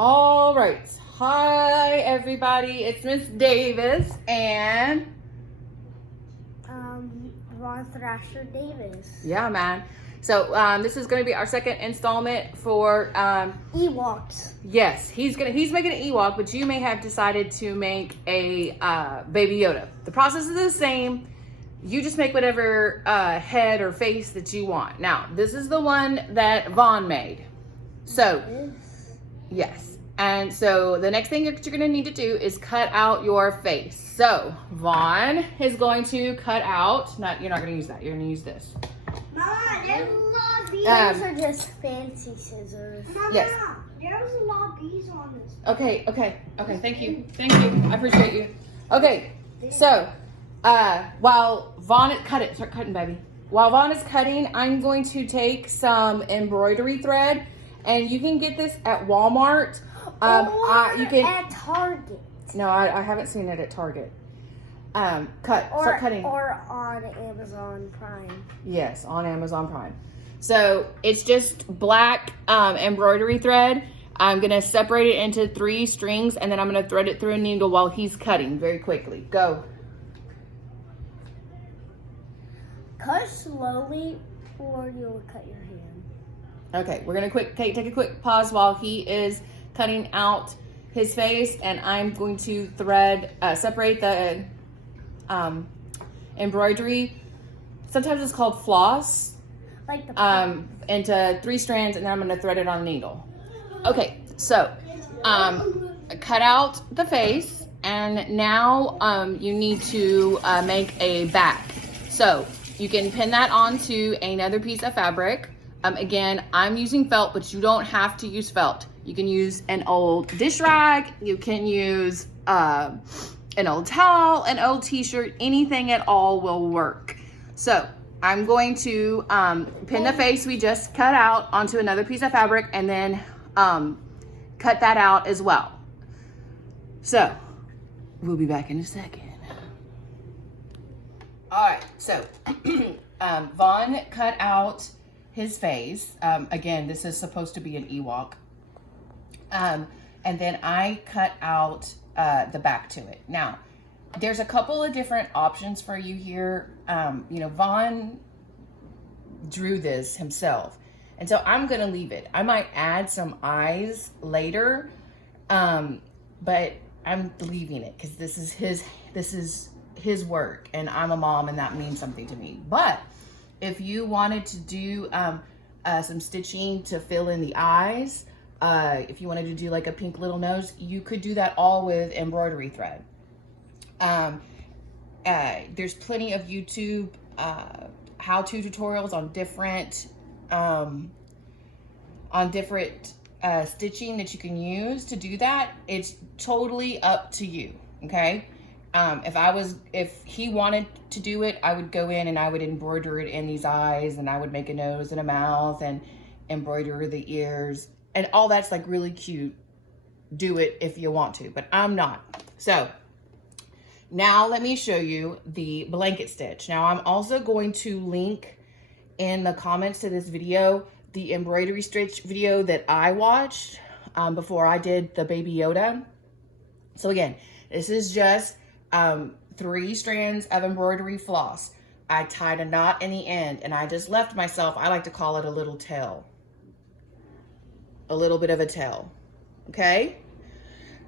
All right. Hi, everybody. It's Miss Davis and Ron Thrasher Davis. yeah, man. So this is going to be our second installment for Ewoks. yes, he's making an Ewok, but you may have decided to make a Baby Yoda. The process is the same. You just make whatever head or face that you want. Now, this is the one that Vaughn made. So, yes. And so the next thing that you're going to need to do is cut out your face. So Vaughn is going to cut out, you're not going to use that. You're going to use this. Mama, there's a lot of bees. These are just fancy scissors. Mama, yes. There's a lot of bees on this. Okay. Thank you. I appreciate you. Okay. So while Vaughn, start cutting, baby. While Vaughn is cutting, I'm going to take some embroidery thread, and you can get this at Walmart. You can at Target. No, I haven't seen it at Target. Start cutting. Or on Amazon Prime. Yes, on Amazon Prime. So it's just black embroidery thread. I'm gonna separate it into 3 strings, and then I'm gonna thread it through a needle while he's cutting very quickly. Go. Cut slowly, or you'll cut your hand. Okay, we're gonna take a quick pause while he is cutting out his face, and I'm going to separate the embroidery. Sometimes it's called floss. Like the into 3 strands, and then I'm going to thread it on a needle. Okay, so cut out the face, and now you need to make a back. So you can pin that onto another piece of fabric. Again, I'm using felt, but you don't have to use felt. You can use an old dish rag. You can use an old towel, an old t-shirt, anything at all will work. So I'm going to pin the face we just cut out onto another piece of fabric, and then cut that out as well. So we'll be back in a second. All right, so Vaughn cut out his face. Again, this is supposed to be an Ewok. And then I cut out the back to it. Now, there's a couple of different options for you here. Vaughn drew this himself, and so I'm gonna leave it. I might add some eyes later, but I'm leaving it because this is his work, and I'm a mom, and that means something to me. But if you wanted to do some stitching to fill in the eyes, if you wanted to do like a pink little nose, you could do that all with embroidery thread. There's plenty of YouTube how-to tutorials on different stitching that you can use to do that. It's totally up to you, okay? If he wanted to do it, I would go in and I would embroider it in these eyes, and I would make a nose and a mouth and embroider the ears. And all that's like really cute. Do it if you want to, but I'm not. So now let me show you the blanket stitch. Now I'm also going to link in the comments to this video the embroidery stitch video that I watched before I did the Baby Yoda. So again, this is just 3 strands of embroidery floss. I tied a knot in the end, and I just left myself, I like to call it a little tail. A little bit of a tail, okay?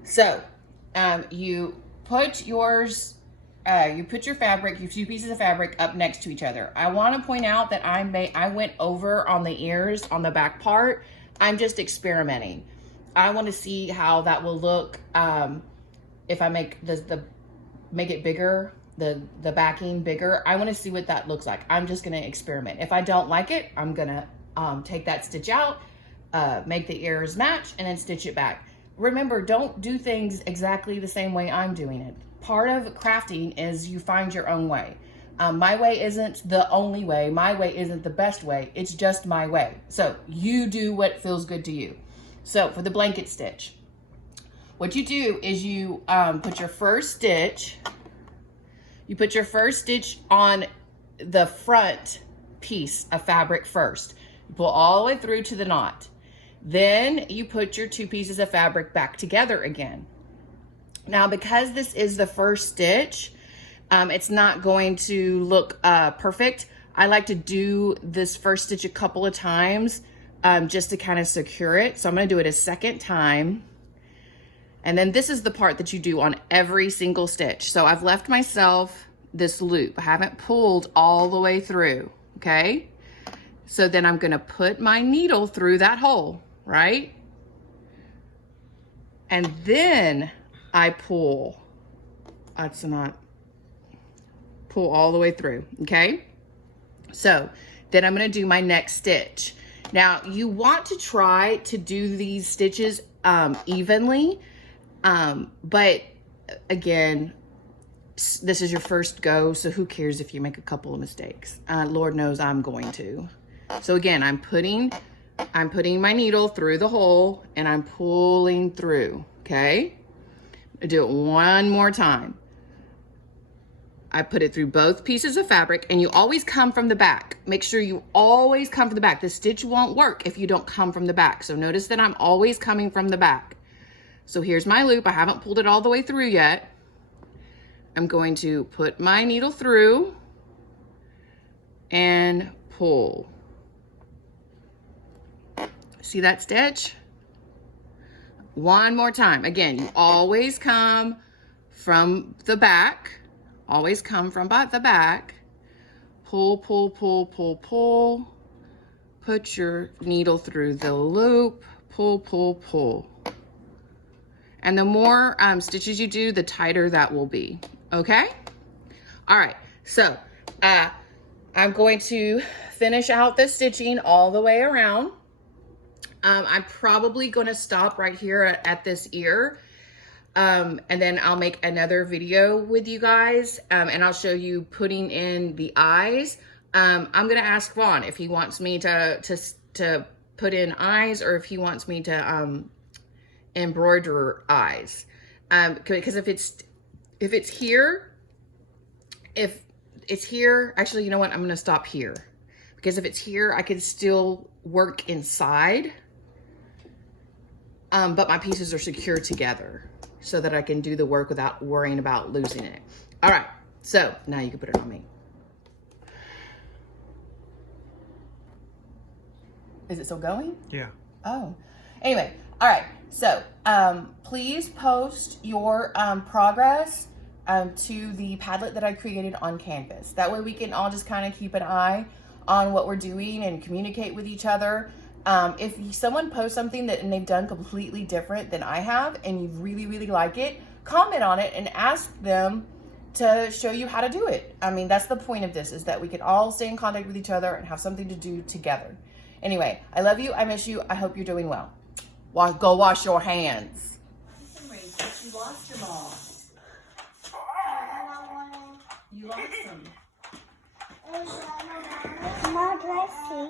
So, you put your fabric, your 2 pieces of fabric up next to each other. I want to point out that I went over on the ears on the back part. I'm just experimenting. I want to see how that will look if I make make it bigger, the backing bigger. I want to see what that looks like. I'm just going to experiment. If I don't like it, I'm going to take that stitch out, make the ears match, and then stitch it back. Remember, don't do things exactly the same way I'm doing it. Part of crafting is you find your own way. My way isn't the only way. My way isn't the best way. It's just my way. So you do what feels good to you. So for the blanket stitch, what you do is you put your first stitch on the front piece of fabric first. You pull all the way through to the knot. Then you put your 2 pieces of fabric back together again. Now, because this is the first stitch, it's not going to look perfect. I like to do this first stitch a couple of times just to kind of secure it. So I'm going to do it a second time. And then this is the part that you do on every single stitch. So I've left myself this loop. I haven't pulled all the way through, okay? So then I'm going to put my needle through that hole, right? And then I pull. That's not pull all the way through, okay? So then I'm going to do my next stitch. Now you want to try to do these stitches evenly, but again, this is your first go, so who cares if you make a couple of mistakes? Lord knows I'm going to. So again, I'm putting my needle through the hole and I'm pulling through, okay? I'll do it one more time. I put it through both pieces of fabric, and you always come from the back. Make sure you always come from the back. The stitch won't work if you don't come from the back. So notice that I'm always coming from the back. So here's my loop. I haven't pulled it all the way through yet. I'm going to put my needle through and pull. See that stitch? One more time. Again, you always come from the back. Always come from the back. Pull, pull, pull, pull, pull. Put your needle through the loop. Pull, pull, pull. And the more stitches you do, the tighter that will be. Okay? All right. So I'm going to finish out the stitching all the way around. I'm probably going to stop right here at this ear. And then I'll make another video with you guys, and I'll show you putting in the eyes. I'm going to ask Vaughn if he wants me to put in eyes, or if he wants me to embroider eyes. Because if it's here, actually, you know what? I'm going to stop here, because if it's here, I can still work inside. But my pieces are secure together, so that I can do the work without worrying about losing it. All right, so now you can put it on me. Is it still going? Yeah. Oh, anyway, all right. So please post your progress to the Padlet that I created on Canvas. That way we can all just kind of keep an eye on what we're doing and communicate with each other. If someone posts something and they've done completely different than I have, and you really, really like it, comment on it and ask them to show you how to do it. I mean, that's the point of this, is that we can all stay in contact with each other and have something to do together. Anyway, I love you. I miss you. I hope you're doing well. Go wash your hands. You lost them all. You lost them. Mom, can I see?